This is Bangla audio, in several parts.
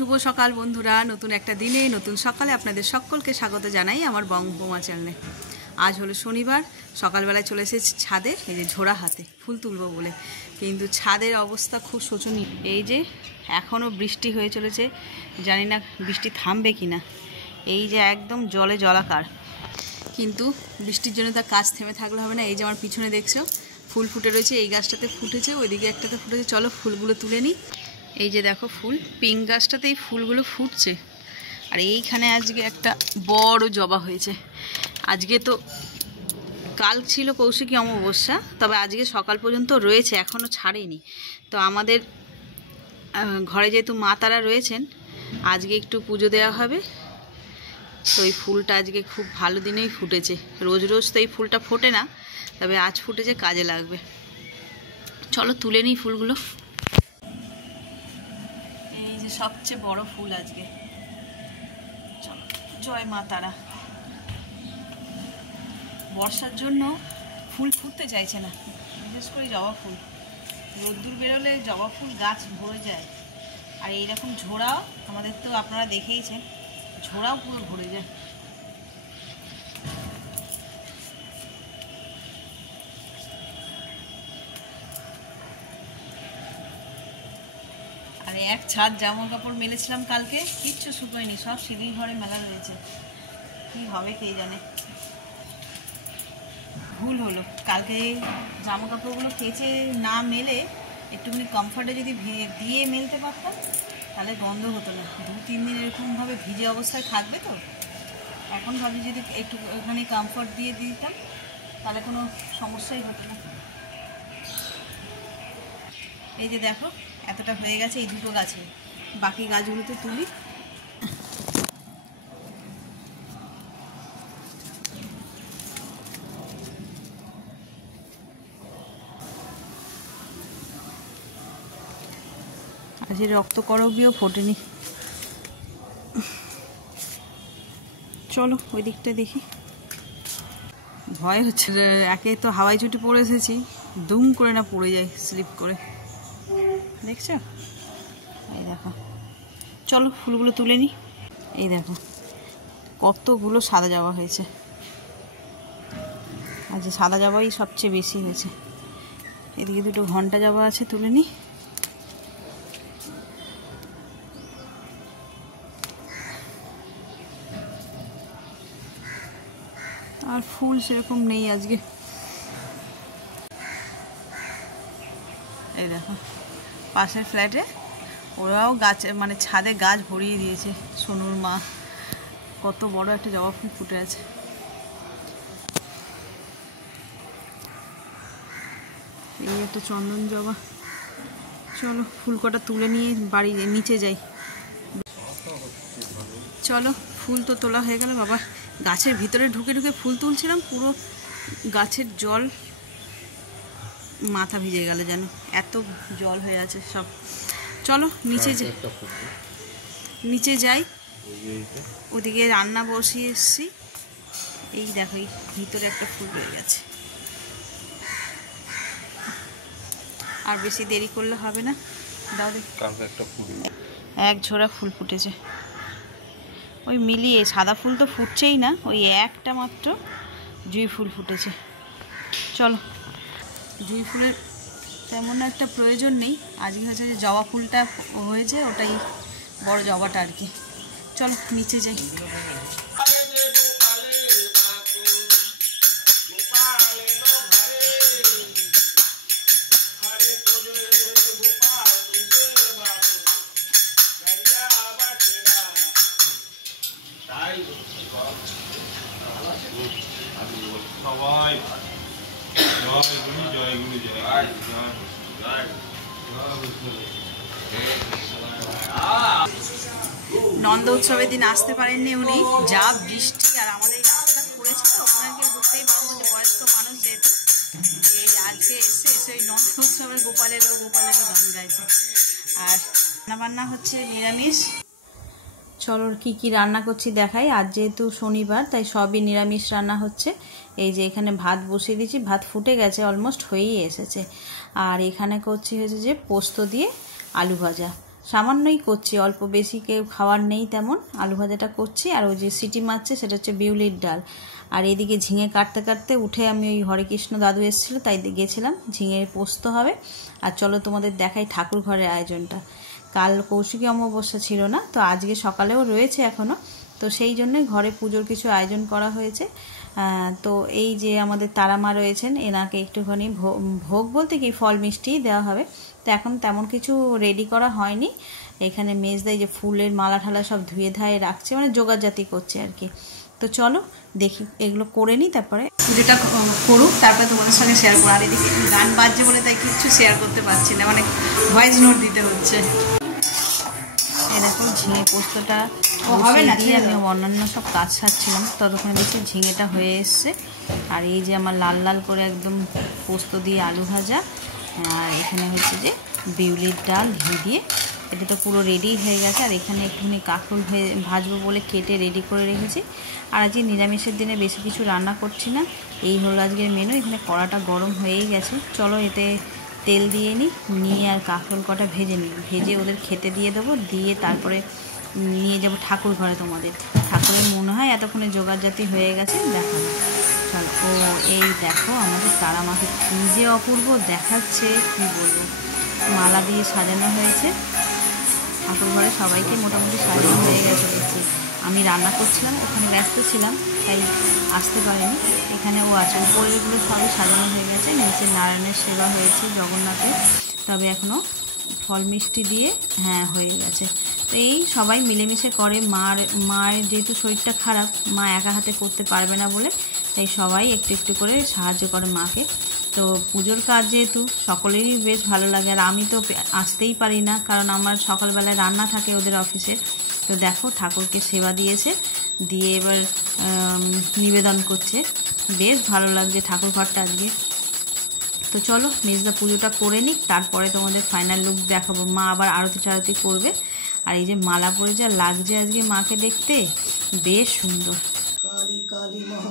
শুভ সকাল বন্ধুরা, নতুন একটা দিনে নতুন সকালে আপনাদের সকলকে স্বাগত জানাই আমার বঙ্গমা চ্যানেলে। আজ হলো শনিবার, সকালবেলায় চলে এসেছি ছাদে, এই যে ঝোড়া হাতে ফুল তুলবো বলে, কিন্তু ছাদের অবস্থা খুব শোচনীয়। এই যে এখনও বৃষ্টি হয়ে চলেছে, জানি না বৃষ্টি থামবে কি না। এই যে একদম জলে জলাকার, কিন্তু বৃষ্টির জন্য তার কাজ থেমে থাকলে হবে না। এই যে আমার পিছনে দেখছো ফুল ফুটে রয়েছে, এই গাছটাতে ফুটেছে, ওইদিকে একটাতে ফুটেছে। চলো ফুলগুলো তুলে নিই। এই যে দেখো ফুল, পিঙ্ক গাছটাতে এই ফুলগুলো ফুটছে। আর এইখানে আজকে একটা বড় জবা হয়েছে। আজকে তো কাল ছিল কৌশিকী অমাবস্যা, তবে আজকে সকাল পর্যন্ত রয়েছে, এখনও ছাড়েনি। তো আমাদের ঘরে যেহেতু মা তারা রয়েছেন, আজকে একটু পুজো দেওয়া হবে। তো এই ফুলটা আজকে খুব ভালো দিনেই ফুটেছে। রোজ রোজ তো এই ফুলটা ফোটে না, তবে আজ ফুটেছে, কাজে লাগবে। চলো তুলে নিই ফুলগুলো। এই যে সবচেয়ে বড় ফুল আজকে। চলো, জয় মা তারা। বর্ষার জন্য ফুল ফুটতে চাইছে না, বিশেষ করে জবা ফুল। রোদ্দুর বেরোলে জবা ফুল গাছ ভরে যায়। আর এইরকম ঝোড়াও আমাদের তো আপনারা দেখেইছেন, ঝোড়াও পুরো ভরে যায়। আর এক ছাদ জামা কাপড় মেলেছিলাম কালকে, কিচ্ছু শুকোয়নি, সব সিঁড়ির ঘরে মেলা রয়েছে। কি হবে কে জানে। ভুল হলো, কালকে জামা কাপড়গুলো কেচে না মেলে একটুখানি কমফর্টে যদি দিয়ে মেলতে পারতাম, তাহলে গন্ধ হতো না। 2-3 দিন এরকমভাবে ভিজে অবস্থায় থাকবে। তো এখন ভাবি যদি একটু ওখানে কমফর্ট দিয়ে দিতাম, তাহলে কোনো সমস্যাই হতো না। এই যে দেখো এতটা হয়ে গেছে এই দুটো গাছে, বাকি গাছগুলোতে তুলি। আজ রক্তকরবীও ফোটেনি। চলো ওই দিকটা দেখি। ভয় হচ্ছে, একে তো হাওয়াই চুটি পরে এসেছি, দুম করে না পড়ে যায় স্লিপ করে, দেখছো? এই দেখো, চলো ফুলগুলো তুলে নিই। এই দেখো কতগুলো সাদা জবা হয়েছে। আজ সাদা জবাই সবচেয়ে বেশি হয়েছে। এদিকে দুটো ঘন্টা জবা আছে, তুলে নিই। আর ফুল সেরকম নেই আজকে। এই দেখো পাশের ফ্ল্যাটে ওরাও গাছ, মানে ছাদে গাছ ভরিয়ে দিয়েছে। সোনুর মা, কত বড় একটা জবা ফুল ফুটে আছে। এই একটা চন্দন জবা। চলো ফুল কটা তুলে নিয়ে বাড়ি নিচে যাই। চলো ফুল তো তোলা হয়ে গেল। বাবা, গাছের ভিতরে ঢুকে ঢুকে ফুল তুলছিলাম, পুরো গাছের জল মাথা ভিজে গেল, যেন এত জল হয়ে আছে সব। চলো নিচে যাই। ওদিকে রান্না বসিয়ে এসছি। এই দেখো এই ভিতরে একটা ফুল রয়ে গেছে। আর বেশি দেরি করলে হবে না। দাও দেখি, এক ঝোড়া ফুল ফুটেছে। ওই মিলিয়ে সাদা ফুল তো ফুটছেই না, ওই একটা মাত্র জুঁই ফুল ফুটেছে। চলো, জুঁই ফুলের তেমন একটা প্রয়োজন নেই। আজকে হচ্ছে যে জবা ফুলটা হয়েছে, ওটাই বড় জবাটা আর কি। চলো নিচে যাই। নন্দ উৎসবের দিন আসতে পারেননি উনি, যা বৃষ্টি। আর আমাদের এই রাস্তাটা করেছে তো, ওনাকে বুঝতেই পারবো যে বয়স্ক মানুষ যেহেতু, এই আজকে এসে ওই নন্দ উৎসবের গোপালেরও গান গাইছে। আর রান্নাবান্না হচ্ছে নিরামিষ। চলো কি কি রান্না করছি দেখাই। আজ যেহেতু শনিবার, তাই সবই নিরামিষ রান্না হচ্ছে। এই যে এখানে ভাত বসিয়ে দিয়েছি, ভাত ফুটে গেছে, অলমোস্ট হয়েই এসেছে। আর এখানে করছি হচ্ছে যে পোস্ত দিয়ে আলু ভাজা। সামান্যই করছি, অল্প বেশি কেউ খাওয়ার নেই তেমন। আলু ভাজাটা করছি, আর ওই যে সিটি মারছে সেটা হচ্ছে বিউলির ডাল। আর এদিকে ঝিঙে কাটতে কাটতে উঠে আমি ওই হরেকৃষ্ণ দাদু এসেছিলো তাই গেছিলাম, ঝিঙের পোস্ত হবে। আর চলো তোমাদের দেখাই ঠাকুর ঘরের আয়োজনটা। কাল কৌশিকী অমাবস্যা ছিল না, তো আজকে সকালেও রয়েছে এখনও, তো সেই জন্যই ঘরে পুজোর কিছু আয়োজন করা হয়েছে। তো এই যে আমাদের তারামা রয়েছেন, এনাকে একটুখানি ভোগ বলতে কি ফল মিষ্টিই দেওয়া হবে। তো এখন তেমন কিছু রেডি করা হয়নি। এখানে মেজদাই যে ফুলের মালা ঠালা সব ধুয়ে ধায়ে রাখছে, মানে জোগাড়জাতি করছে আর কি। তো চলো দেখি এগুলো করে নিই, তারপরে পুজোটা করুক, তারপরে তোমাদের সঙ্গে শেয়ার করো। আর এদিকে গান বাজছে বলে তাই কিচ্ছু শেয়ার করতে পারছি না, মানে ভয়েস নোট দিতে হচ্ছে। এই দেখো ঝিঙে পোস্তটা দিয়ে আমি অন্যান্য সব কাজ সারছিলাম, ততক্ষণে দেখছি ঝিঙেটা হয়ে এসছে। আর এই যে আমার লাল লাল করে একদম পোস্ত দিয়ে আলু ভাজা, আর এখানে হচ্ছে যে বিউলির ডাল ঘি দিয়ে, এটা তো পুরো রেডি হয়ে গেছে। আর এখানে একটুখানি কাঁকরোল ভাজবো বলে কেটে রেডি করে রেখেছি। আর আজকে নিরামিষের দিনে বেশি কিছু রান্না করছি না, এই হলো আজকের মেনু। এখানে কড়াটা গরম হয়েই গেছে, চলো এতে তেল দিয়ে নিয়ে আর কাঁকরোল কটা ভেজে ওদের খেতে দিয়ে দেবো, দিয়ে তারপরে নিয়ে যাব ঠাকুর ঘরে। তোমাদের ঠাকুরের মনে হয় এতক্ষণে জোগাড়জাতি হয়ে গেছে, দেখো চলো। ও এই দেখো আমাদের তারা মাকে কী যে অপূর্ব দেখাচ্ছে, কী বলবো। মালা দিয়ে সাজানো হয়েছে ঠাকুর ঘরে, সবাইকে মোটামুটি সাজানো হয়ে গেছে দেখছি। আমি রান্না করছিলাম, ওখানে ব্যস্ত ছিলাম তাই আসতে পারিনি। এখানে ও আছে, উপরেরগুলো সবই সাজানো হয়ে গেছে। নিচে নারায়ণের সেবা হয়েছে, জগন্নাথের, তবে এখনও ফল মিষ্টি দিয়ে হয়ে গেছে। তো এই সবাই মিলেমিশে করে। মায়ের যেহেতু শরীরটা খারাপ, মা একা হাতে করতে পারবে না বলে তাই সবাই একটু একটু করে সাহায্য করে মাকে। তো পুজোর কাজ যেহেতু সকলেরই বেশ ভালো লাগে, আর আমি তো আসতেই পারি না, কারণ আমার সকালবেলায় রান্না থাকে ওদের অফিসে। তো দেখো ঠাকুরকে সেবা দিয়েছে, দিয়ে এবার নিবেদন করছে, বেশ ভালো লাগছে ঠাকুর ঘরটা আজকে। তো চলো মেজদা পুজোটা করে নিক, তারপরে তোমাদের ফাইনাল লুক দেখাবো। মা আবার আরতি টারতি করবে। আর এই যে মালা পরে যা লাগছে আজকে মাকে দেখতে, বেশ সুন্দর। কালী কালী মহা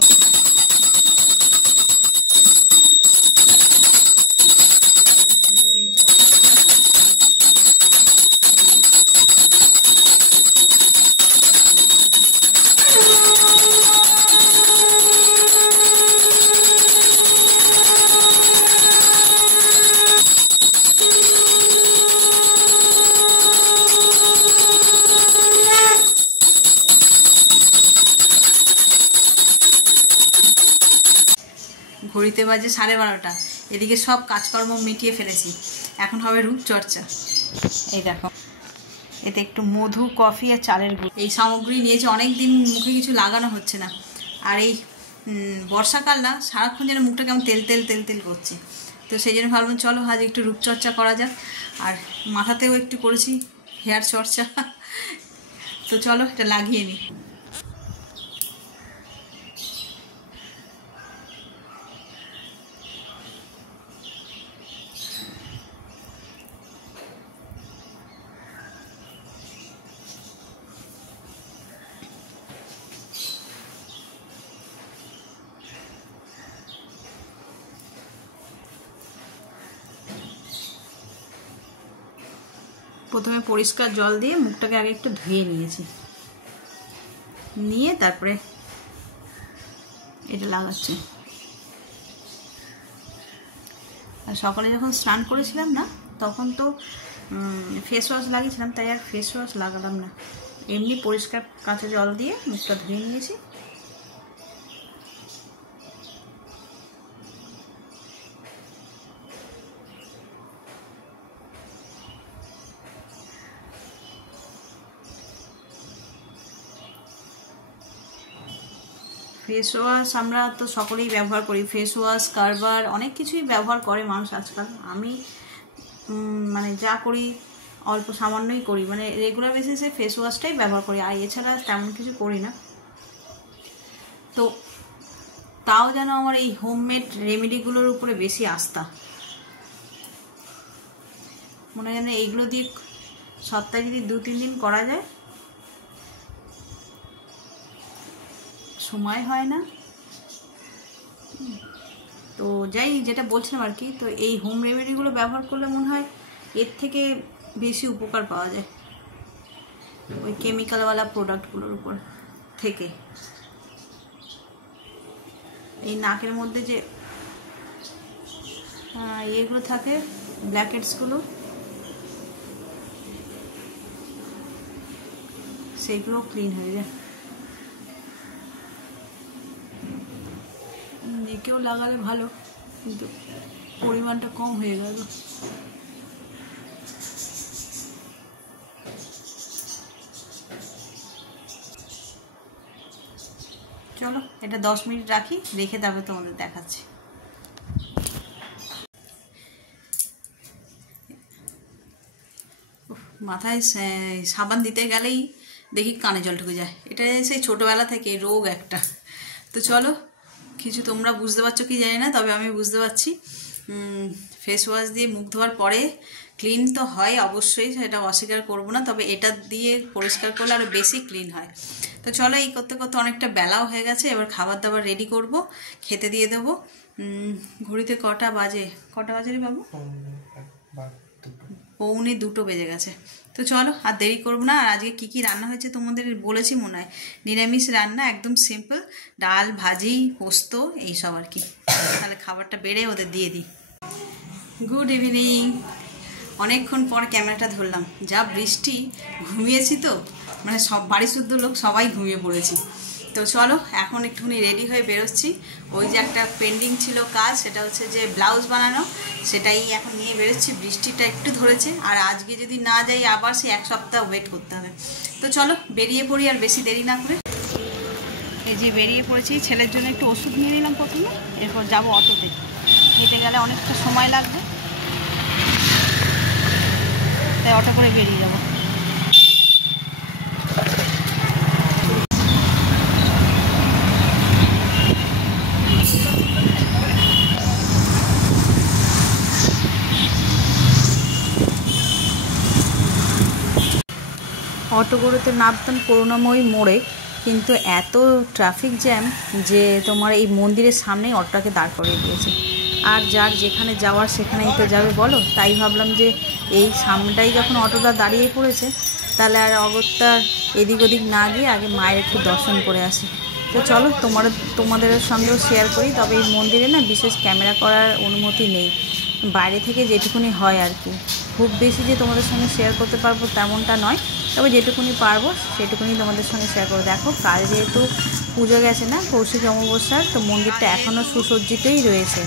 ঘড়িতে বাজে 12:30। এদিকে সব কাজকর্ম মিটিয়ে ফেলেছি, এখন হবে রূপচর্চা। এই দেখো এতে একটু মধু, কফি আর চালের গুঁড়ো, এই সামগ্রী নিয়েছি। অনেক দিন মুখে কিছু লাগানো হচ্ছে না, আর এই বর্ষাকাল না, সারাক্ষণ যেন মুখটা কেমন তেল তেল তেল তেল করছে। তো সেই জন্য ভাবলাম চলো আজ একটু রূপচর্চা করা যাক। আর মাথাতেও একটু করেছি হেয়ার চর্চা। তো চলো এটা লাগিয়ে নিই। প্রথমে পরিষ্কার জল দিয়ে মুখটাকে আগে একটু ধুয়ে নিয়েছি, নিয়ে তারপরে এটা লাগাচ্ছি। আর সকালে যখন স্নান করেছিলাম না, তখন তো ফেস ওয়াশ লাগিয়েছিলাম, তাই আর ফেস ওয়াশ লাগালাম না, এমনি পরিষ্কার কাঁচা জল দিয়ে মুখটা ধুয়ে নিয়েছি। ফেস ওয়াশ আমরা তো সকলেই ব্যবহার করি, ফেস ওয়াশ, কারবার, অনেক কিছুই ব্যবহার করে মানুষ আজকাল। আমি মানে যা করি অল্প সামান্যই করি, মানে রেগুলার বেসিসে ফেস ওয়াশটাই ব্যবহার করি, আর এছাড়া তেমন কিছু করি না। তো তাও যেন আমার এই হোমমেড রেমেডিগুলোর উপরে বেশি আস্থা, মনে হয় যেন এইগুলো দিয়ে সপ্তাহে যদি 2-3 দিন করা যায়। সময় হয় না, তো যাই যেটা বলছিলাম আর কি। তো এই হোম রেমেডিগুলো ব্যবহার করলে মনে হয় এর থেকে বেশি উপকার পাওয়া যায় ওই কেমিক্যালওয়ালা প্রোডাক্টগুলোর উপর থেকে। এই নাকের মধ্যে যে ইয়েগুলো থাকে, ব্ল্যাকহেডসগুলো, সেইগুলো ক্লিন হয়ে যায়। নেকেও লাগালে ভালো, কিন্তু পরিমাণটা কম হয়ে গেল। চলো এটা 10 মিনিট রাখি, রেখে তারপরে তোমাদের দেখাচ্ছি। মাথায় সাবান দিতে গেলেই দেখি কানে জল ঢুকে যায়। এটা সেই ছোটোবেলা থেকে রোগ একটা। তো চলো, কিছু তোমরা বুঝতে পারছো কি জানি না, তবে আমি বুঝতে পারছি। ফেস ওয়াশ দিয়ে মুখ ধোয়ার পরে ক্লিন তো হয় অবশ্যই, সেটা অস্বীকার করবো না, তবে এটা দিয়ে পরিষ্কার করলে আরও বেশি ক্লিন হয়। তো চলো, এই করতে করতে অনেকটা বেলাও হয়ে গেছে, এবার খাবার দাবার রেডি করব, খেতে দিয়ে দেবো। ঘড়িতে কটা বাজে রে বাবু? 1:45 বেজে গেছে। তো চলো আর দেরি করবো না। আর আজকে কী কী রান্না হয়েছে তোমাদের বলেছি মনে হয়, নিরামিষ রান্না, একদম সিম্পল, ডাল, ভাজি, পোস্ত, এইসব আর কি। তাহলে খাবারটা বেড়ে ওদের দিয়ে দিই। Good evening. অনেকক্ষণ পর ক্যামেরাটা ধরলাম, যা বৃষ্টি, ঘুমিয়েছি তো, মানে সব বাড়ি শুদ্ধ লোক সবাই ঘুমিয়ে পড়েছি। তো চলো এখন একটুখানি রেডি হয়ে বেরোচ্ছি। ওই যে একটা পেন্ডিং ছিল কাজ, সেটা হচ্ছে যে ব্লাউজ বানানো, সেটাই এখন নিয়ে বেরোচ্ছি। বৃষ্টিটা একটু ধরেছে, আর আজকে যদি না যাই আবার সে 1 সপ্তাহ ওয়েট করতে হবে। তো চলো বেরিয়ে পড়ি, আর বেশি দেরি না করে। এই যে বেরিয়ে পড়েছি, ছেলের জন্য একটু ওষুধ নিয়ে নিলাম প্রথমে, এরপর যাব অটোতে। হেঁটে গেলে অনেকটা সময় লাগবে, তাই অটো করে বেরিয়ে যাব। অটো করেতে নামতাম করুণাময়ী মোড়ে, কিন্তু এত ট্রাফিক জ্যাম যে তোমার এই মন্দিরের সামনেই অটোটাকে দাঁড় করিয়ে দিয়েছে। আর যার যেখানে যাওয়ার সেখানেই তো যাবে বলো, তাই ভাবলাম যে এই সামনেটাই যখন অটোটা দাঁড়িয়ে পড়েছে, তাহলে আর অগত্যা এদিক ওদিক না গিয়ে আগে মায়ের একটু দর্শন করে আসি। তো চলো তোমাদের সঙ্গেও শেয়ার করি। তবে এই মন্দিরে না বিশেষ ক্যামেরা করার অনুমতি নেই, বাইরে থেকে যেটুকুনি হয় আর কি। খুব বেশি যে তোমাদের সঙ্গে শেয়ার করতে পারবো তেমনটা নয়, তবে যেটুকুনি পারবো সেটুকুনি তোমাদের সঙ্গে শেয়ার করবো। দেখো কাল যেহেতু পুজো গেছে না, কৌশিক অমাবস্যার, তো মন্দিরটা এখনও সুসজ্জিতই রয়েছে,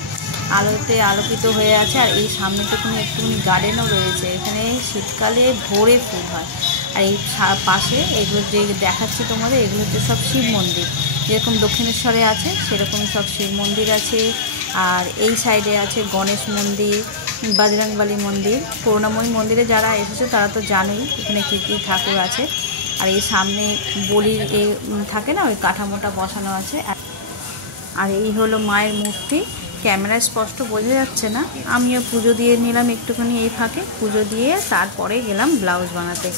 আলোতে আলোকিত হয়ে আছে। আর এই সামনেটুকুনি একটুখানি গার্ডেনও রয়েছে, এখানে শীতকালে ভোরে ফুল হয়। আর এই পাশে এগুলো যে দেখাচ্ছি তোমাদের, এগুলো হচ্ছে সব শিব মন্দির, যেরকম দক্ষিণেশ্বরে আছে সেরকম সব শিব মন্দির আছে। আর এই সাইডে আছে গণেশ মন্দির, বজরংবলী মন্দির। করুণাময়ী মন্দিরে যারা এসেছে তারা তো জানেই এখানে কী কী ঠাকুর আছে। আর এই সামনে বলির থাকে না, ওই কাঠামোটা বসানো আছে। আর এই হলো মায়ের মূর্তি, ক্যামেরায় স্পষ্ট বোঝা যাচ্ছে না। আমিও পুজো দিয়ে নিলাম একটুখানি এই ফাঁকে, পুজো দিয়ে তারপরে গেলাম ব্লাউজ বানাতে।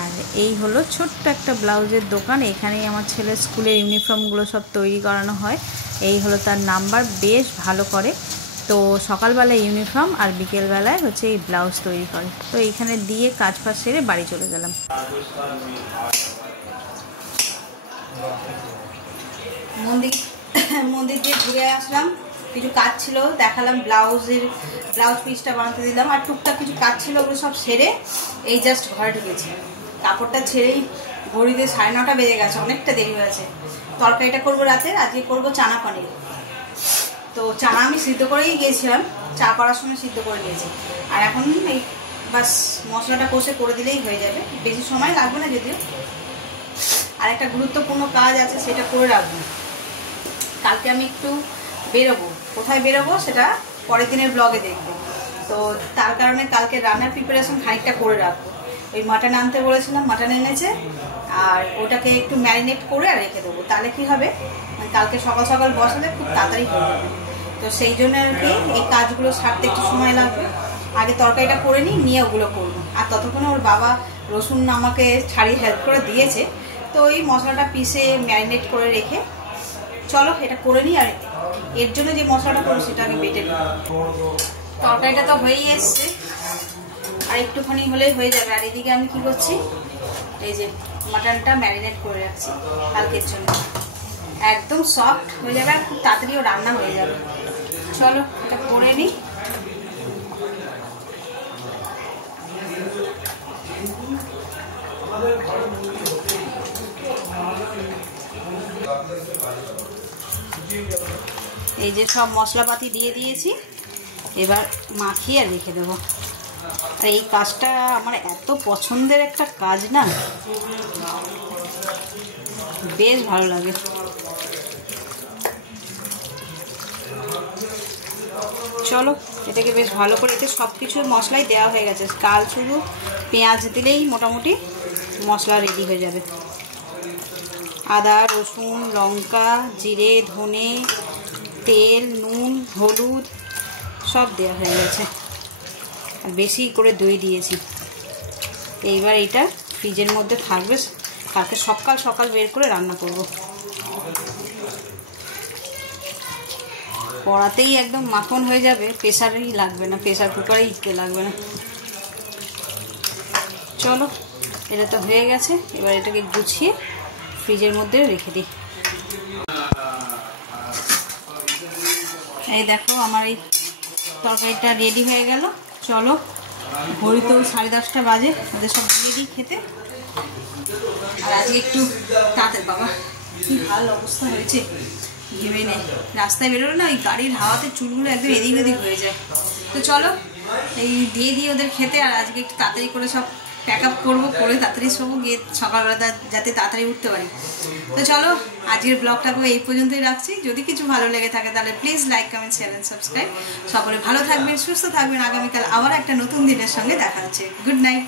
আর এই হলো ছোট্ট একটা ব্লাউজের দোকান, এখানেই আমার ছেলের স্কুলের ইউনিফর্মগুলো সব তৈরি করানো হয়। এই হলো তার নাম্বার, বেশ ভালো করে। তো সকালবেলায় ইউনিফর্ম আর বিকেলবেলায় হচ্ছে এই ব্লাউজ তৈরি করে। তো এইখানে দিয়ে কাজ ফাজ সেরে বাড়ি চলে গেলাম। মন্দির দিয়ে ঘুরে আসলাম, কিছু কাজ ছিল দেখালাম, ব্লাউজ পিসটা বানাতে দিলাম, আর টুকটাক কিছু কাজ ছিল, ওগুলো সব সেরে এই জাস্ট ঘরে ঢুকেছি। কাপড়টা ছেড়েই ঘড়িতে 9:30 বেজে গেছে, অনেকটা দেরি হয়েছে। তরকারিটা করবো রাতে, আজকে করবো চানা পনির। তো চানা আমি সিদ্ধ করেই গিয়েছিলাম, চা করার সময় সিদ্ধ করে নিয়েছি। আর এখন এই বাস মশলাটা কষে করে দিলেই হয়ে যাবে, বেশি সময় লাগবে না যদিও। আর একটা গুরুত্বপূর্ণ কাজ আছে, সেটা করে রাখবো। কালকে আমি একটু বেরোবো, কোথায় বেরোবো সেটা পরের দিনের ব্লগে দেখবো। তো তার কারণে কালকে রান্নার প্রিপারেশন খানিকটা করে রাখবো। ওই মাটন আনতে বলেছিলাম, মাটন এনেছে, আর ওটাকে একটু ম্যারিনেট করে আর রেখে দেবো। তাহলে কি হবে, কালকে সকাল সকাল বসালে খুব তাড়াতাড়ি হয়ে যাবে। তো সেই জন্য আর কি এই কাজগুলো সারতে একটু সময় লাগবে। আগে তরকারিটা করে নিয়ে ওগুলো করবো। আর ততক্ষণে ওর বাবা রসুন আমাকে ছাড়িয়ে হেল্প করে দিয়েছে, তো ওই মশলাটা পিষে ম্যারিনেট করে রেখে চলো এটা করে নিই। আর এর জন্য যে মশলাটা করবো সেটা আমি বেটে নিই। তরকারিটা তো হয়েই এসছে, আর একটুখানি হলেই হয়ে যাবে। আর এদিকে আমি কি করছি, এই যে মাটনটা ম্যারিনেট করে রাখছি কালকের জন্য, একদম সফট হয়ে যাবে আর খুব তাড়াতাড়িও রান্না হয়ে যাবে। চলো এটা করে নিই। এই যে সব মশলাপাতি দিয়ে দিয়েছি, এবার মাখিয়ে আর রেখে দেবো। আর এই কাজটা আমার এত পছন্দের একটা কাজ না, বেশ ভালো লাগে। চলো এটাকে বেশ ভালো করে, এতে সব কিছু মশলাই দেওয়া হয়ে গেছে, কাল শুধু পেঁয়াজ দিলেই মোটামুটি মশলা রেডি হয়ে যাবে। আদা, রসুন, লঙ্কা, জিরে, ধনে, তেল, নুন, হলুদ সব দেওয়া হয়ে গেছে, আর বেশি করে দই দিয়েছি। এইবার এটা ফ্রিজের মধ্যে থাকবে, কালকে সকাল সকাল বের করে রান্না করব। কড়াতেই একদম মাখন হয়ে যাবে, প্রেসারেই লাগবে না, প্রেসার কুকারেই দিতে লাগবে না। চলো এটা তো হয়ে গেছে, এবার এটাকে গুছিয়ে ফ্রিজের মধ্যে রেখে দিই। এই দেখো আমার এই তরকারিটা রেডি হয়ে গেল। চলো ঘড়ি তো 10:30 বাজে, ওদের সব দিয়ে দিই খেতে। আর আজকে একটু তাড়াতাড়ি, বাবা কি ভালো অবস্থা হয়েছে, ঘেমে নেই, রাস্তায় বেরোলো না ওই গাড়ির হাওয়াতে চুলগুলো একদম এদিক ওদিক হয়ে যায়। তো চলো এই দিয়ে দিই ওদের খেতে, আর আজকে একটু তাড়াতাড়ি করে সব প্যাক আপ করবো, করে তাড়াতাড়ি শোবো, গিয়ে সকালবেলা যাতে তাড়াতাড়ি উঠতে পারি। তো চলো আজকের ব্লগটাকে এই পর্যন্তই রাখছি। যদি কিছু ভালো লেগে থাকে তাহলে please like, comment, share and subscribe. সকলে ভালো থাকবেন, সুস্থ থাকবেন। আগামীকাল আবার একটা নতুন দিনের সঙ্গে দেখা হচ্ছে। Good night.